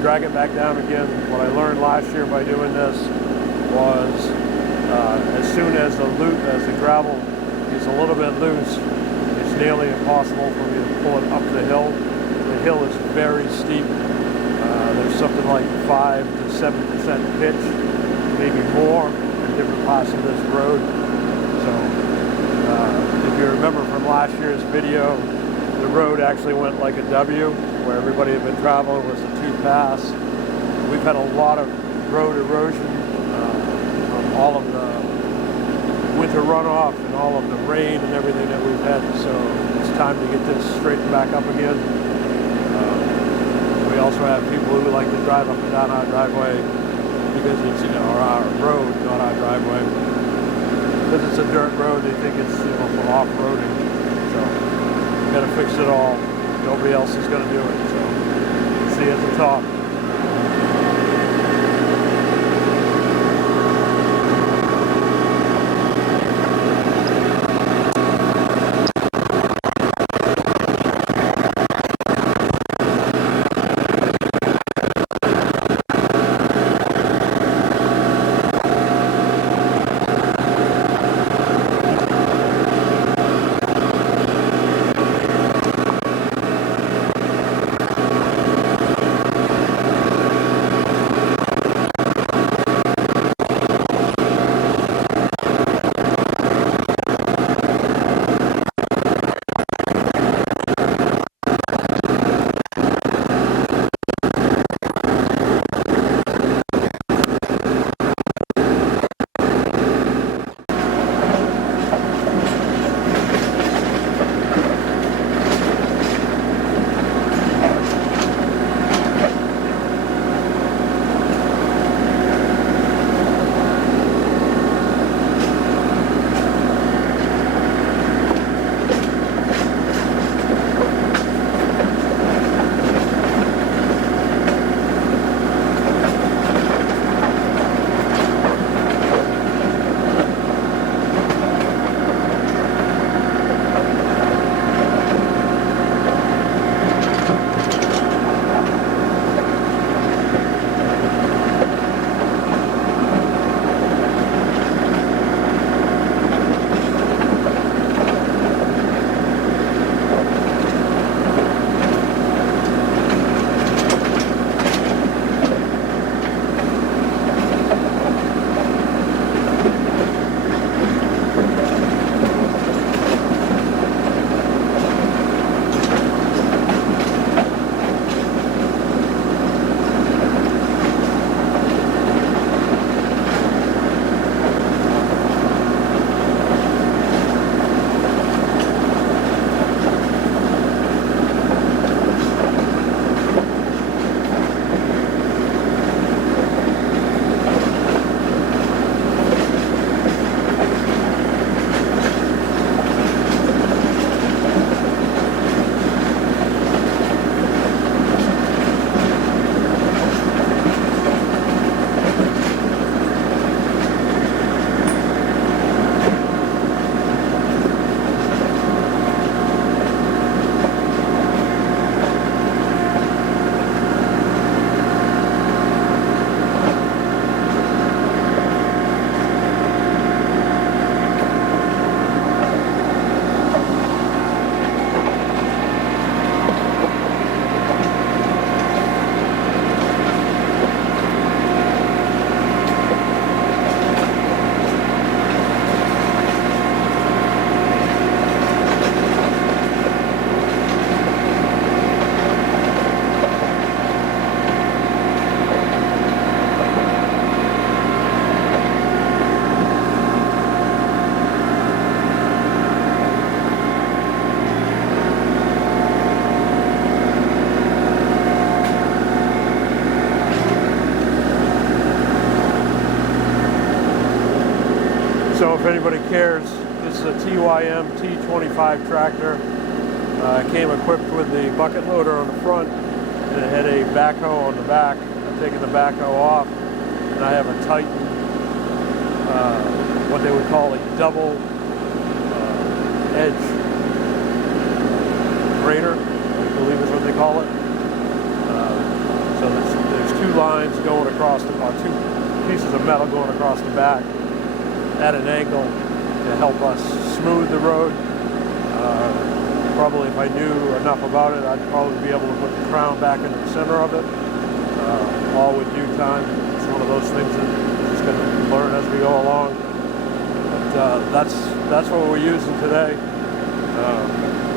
drag it back down again. What I learned last year by doing this was as soon as the gravel is a little bit loose, it's nearly impossible for me to pull it up the hill. The hill is very steep. There's something like 5 to 7% pitch, maybe more, in different parts of this road. So if you remember from last year's video, the road actually went like a W, where everybody had been traveling was a 2-pass. We've had a lot of road erosion from all of the winter runoff and all of the rain and everything that we've had. So it's time to get this straightened back up again. We also have people who like to drive up and down our driveway because it's, you know, our road, not our driveway. Because it's a dirt road, they think it's, you know, for off-roading. So we got to fix it all. Nobody else is going to do it. So see you at the top. So if anybody cares, this is a TYM T25 tractor. It came equipped with the bucket loader on the front, and it had a backhoe on the back. I've taken the backhoe off, and I have a Titan, what they would call a double edge grader, I believe is what they call it. So there's two lines going across the, or two pieces of metal going across the back at an angle to help us smooth the road. Probably if I knew enough about it, I'd probably be able to put the crown back in the center of it, all with due time. It's one of those things that we're just going to learn as we go along. But that's what we're using today,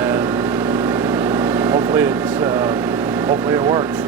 and hopefully it works.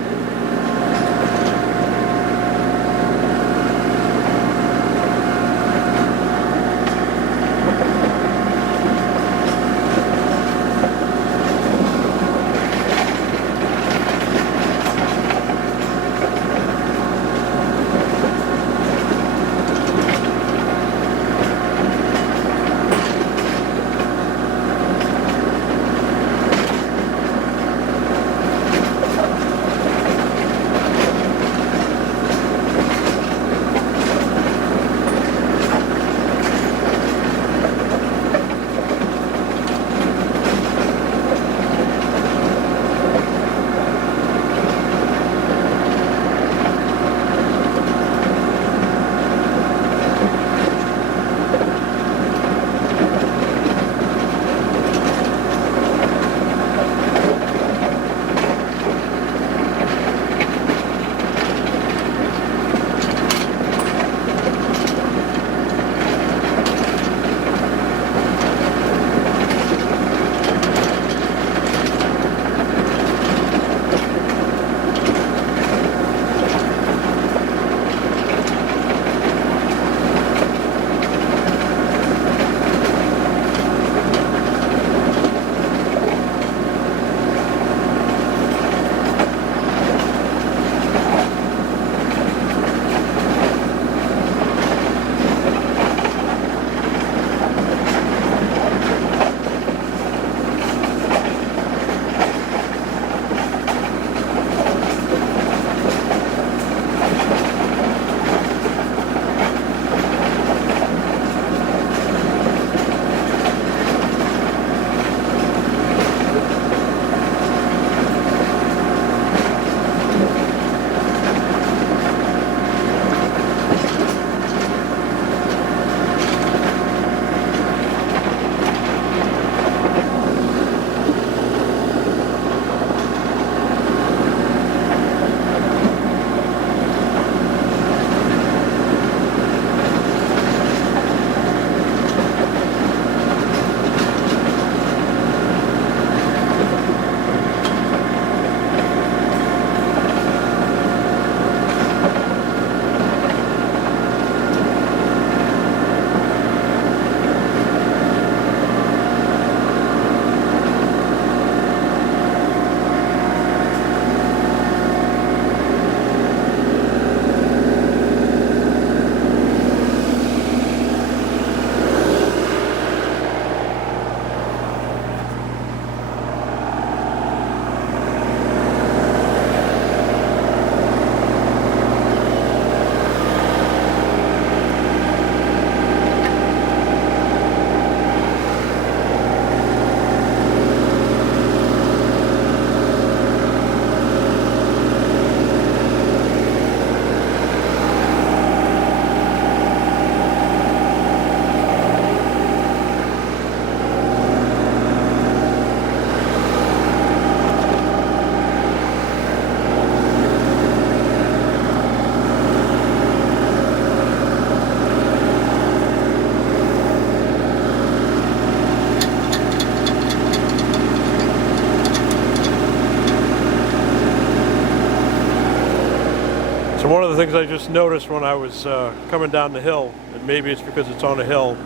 So one of the things I just noticed when I was coming down the hill, and maybe it's because it's on a hill,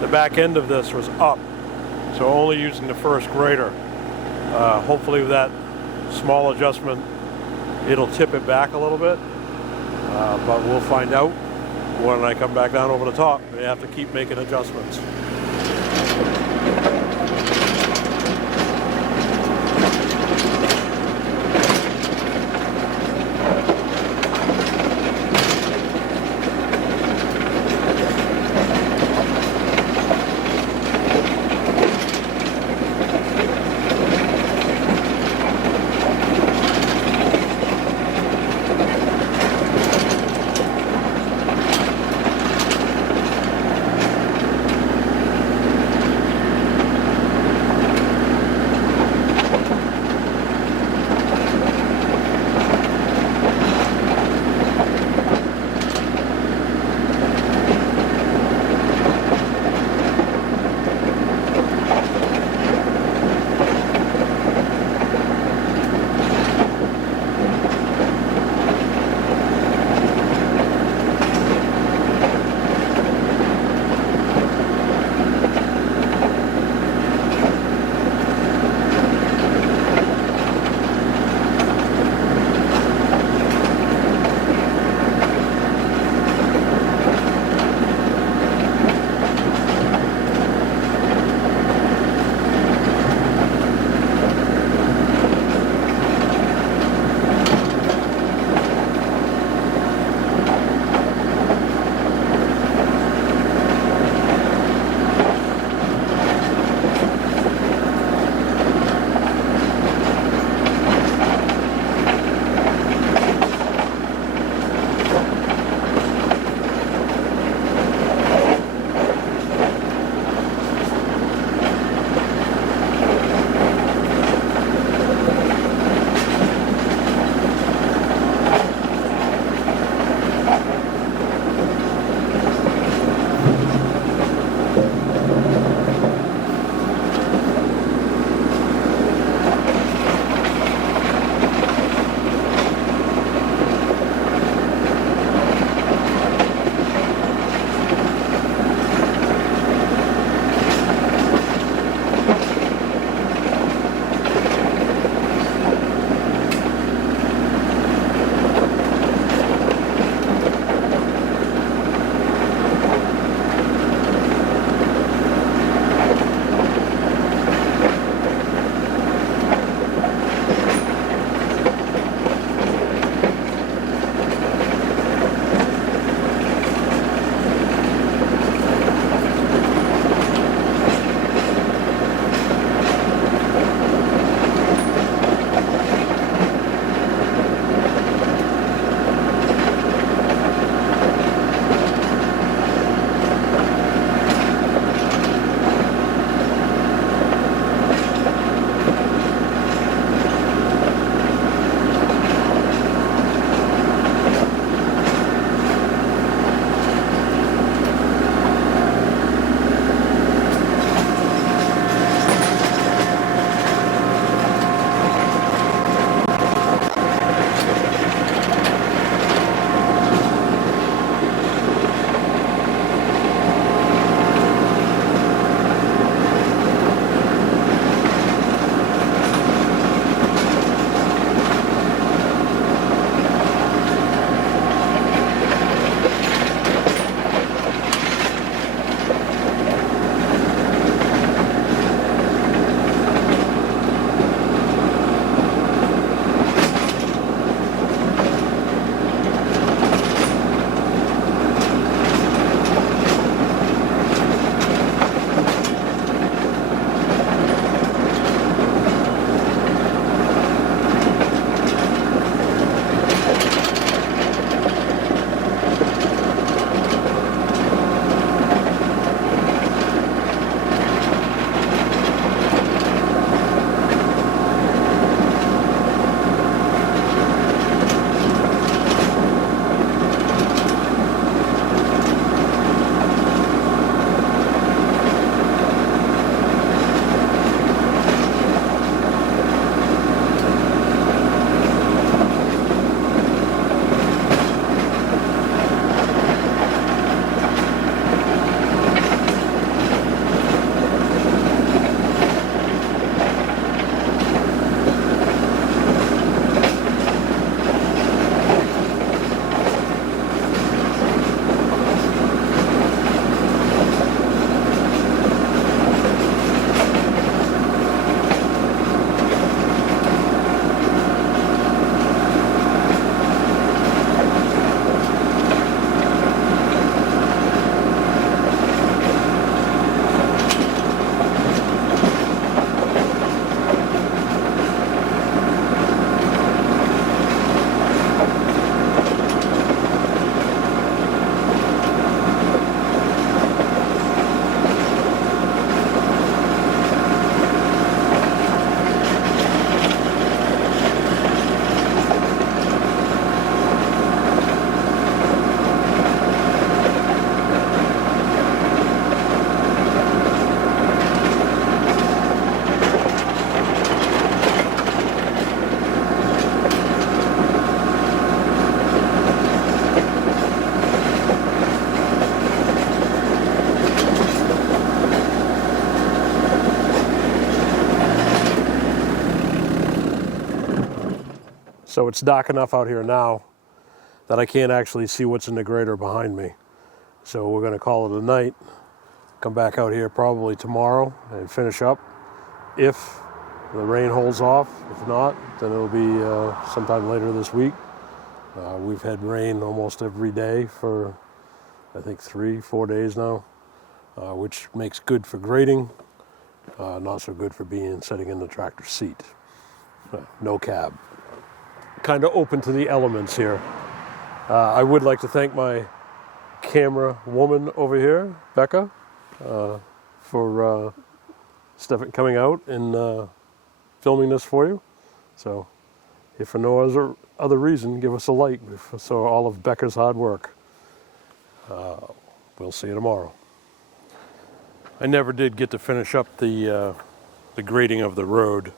the back end of this was up, so only using the first grader. Hopefully with that small adjustment, it'll tip it back a little bit, but we'll find out when I come back down over the top. They have to keep making adjustments. So it's dark enough out here now that I can't actually see what's in the grader behind me. So we're going to call it a night, come back out here probably tomorrow and finish up. If the rain holds off, if not, then it'll be sometime later this week. We've had rain almost every day for, I think, 3-4 days now, which makes good for grading, not so good for sitting in the tractor seat. No cab. Kind of open to the elements here. I would like to thank my camera woman over here, Becca, for coming out and filming this for you. So if for no other reason, give us a like for all of Becca's hard work. We'll see you tomorrow. I never did get to finish up the grading of the road.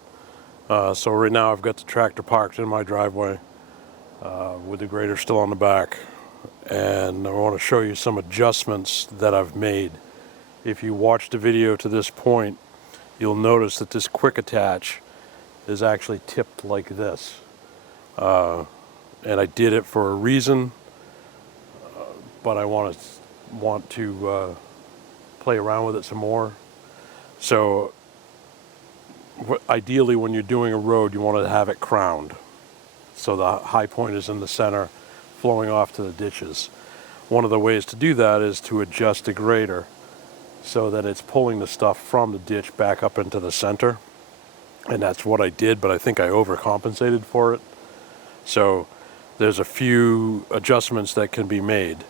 So right now I've got the tractor parked in my driveway with the grader still on the back. And I want to show you some adjustments that I've made. If you watch the video to this point, you'll notice that this quick attach is actually tipped like this. And I did it for a reason, but I want to play around with it some more. So ideally when you're doing a road, you want to have it crowned. So the high point is in the center, flowing off to the ditches. One of the ways to do that is to adjust the grader so that it's pulling the stuff from the ditch back up into the center. And that's what I did, but I think I overcompensated for it. So there's a few adjustments that can be made.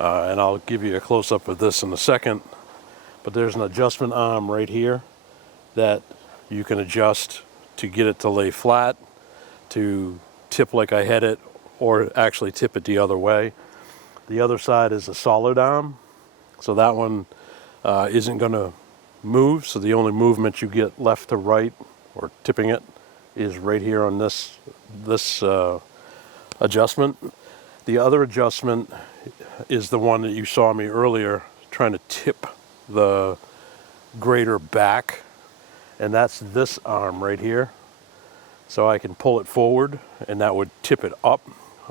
And I'll give you a close-up of this in a second. But there's an adjustment arm right here that you can adjust to get it to lay flat, to tip like I had it, or actually tip it the other way. The other side is a solid arm, so that one isn't going to move. So the only movement you get left to right or tipping it is right here on this adjustment. The other adjustment is the one that you saw me earlier trying to tip the grader back, and that's this arm right here. So I can pull it forward and that would tip it up.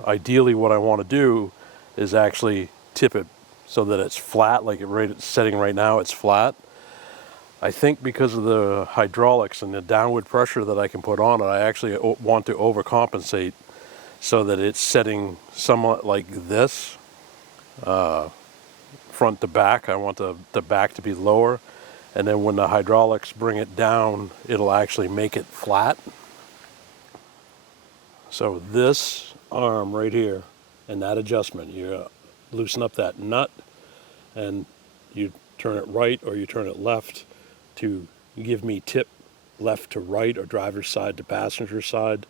Ideally what I want to do is actually tip it so that it's flat, like it's setting right now, it's flat. I think because of the hydraulics and the downward pressure that I can put on it, I actually want to overcompensate so that it's setting somewhat like this, front to back. I want the back to be lower, and then when the hydraulics bring it down, it'll actually make it flat. So this arm right here and that adjustment, you loosen up that nut and you turn it right or you turn it left to give me tip left to right or driver's side to passenger side,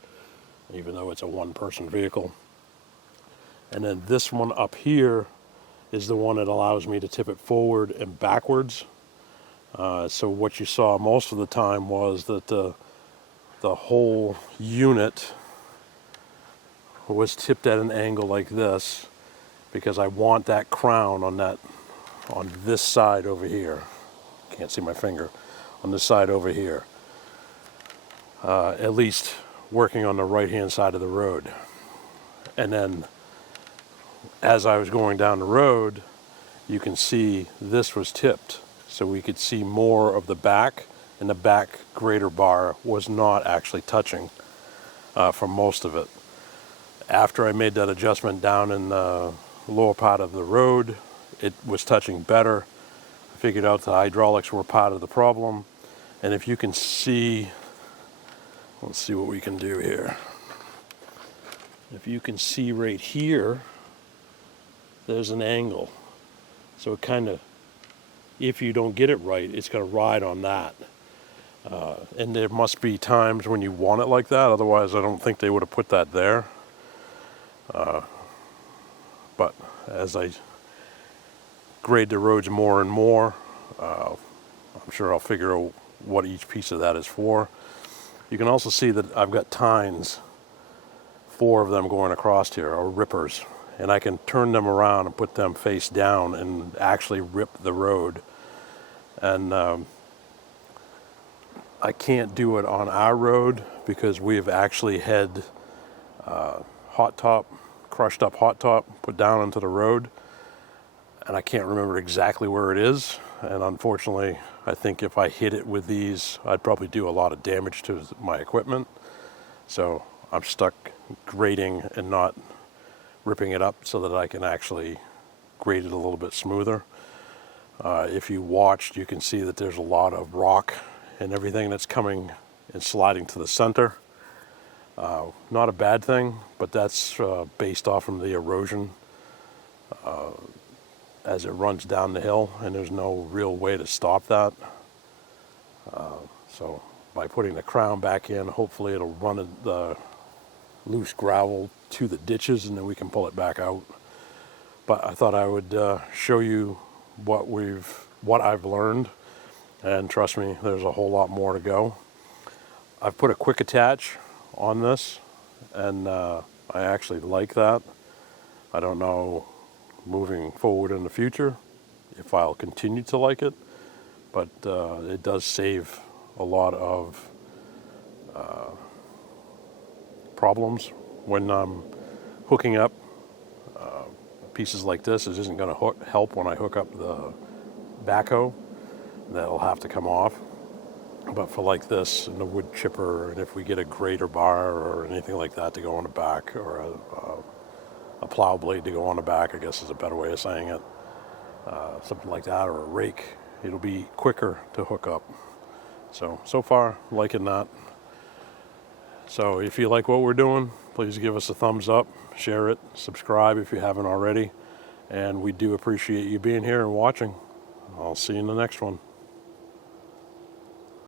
even though it's a one-person vehicle. And then this one up here is the one that allows me to tip it forward and backwards. So what you saw most of the time was that the whole unit was tipped at an angle like this because I want that crown on this side over here. Can't see my finger. On this side over here. At least working on the right-hand side of the road. And then as I was going down the road, you can see this was tipped. So we could see more of the back, and the back grader bar was not actually touching for most of it. After I made that adjustment down in the lower part of the road, it was touching better. I figured out the hydraulics were part of the problem. And if you can see, let's see what we can do here. If you can see right here, there's an angle. So it kind of, if you don't get it right, it's going to ride on that. And there must be times when you want it like that. Otherwise, I don't think they would have put that there. But as I grade the roads more and more, I'm sure I'll figure out what each piece of that is for. You can also see that I've got tines, 4 of them going across here, or rippers, and I can turn them around and put them face down and actually rip the road. And I can't do it on our road because we have actually had hot top, crushed up hot top, put down into the road. And I can't remember exactly where it is. And unfortunately, I think if I hit it with these, I'd probably do a lot of damage to my equipment. So I'm stuck grading and not ripping it up so that I can actually grade it a little bit smoother. If you watched, you can see that there's a lot of rock and everything that's coming and sliding to the center. Not a bad thing, but that's based off from the erosion as it runs down the hill, and there's no real way to stop that. So by putting the crown back in, hopefully it'll run the loose gravel to the ditches and then we can pull it back out. But I thought I would show you what I've learned, and trust me, there's a whole lot more to go. I've put a quick attach on this, and I actually like that. I don't know moving forward in the future if I'll continue to like it, but it does save a lot of problems when I'm hooking up pieces like this. It isn't going to help when I hook up the backhoe. That'll have to come off. But for like this and the wood chipper, and if we get a grater bar or anything like that to go on the back, or a plow blade to go on the back, I guess is a better way of saying it, something like that, or a rake, it'll be quicker to hook up. So far, liking that. So if you like what we're doing, please give us a thumbs up, share it, subscribe if you haven't already, and we do appreciate you being here and watching. I'll see you in the next one.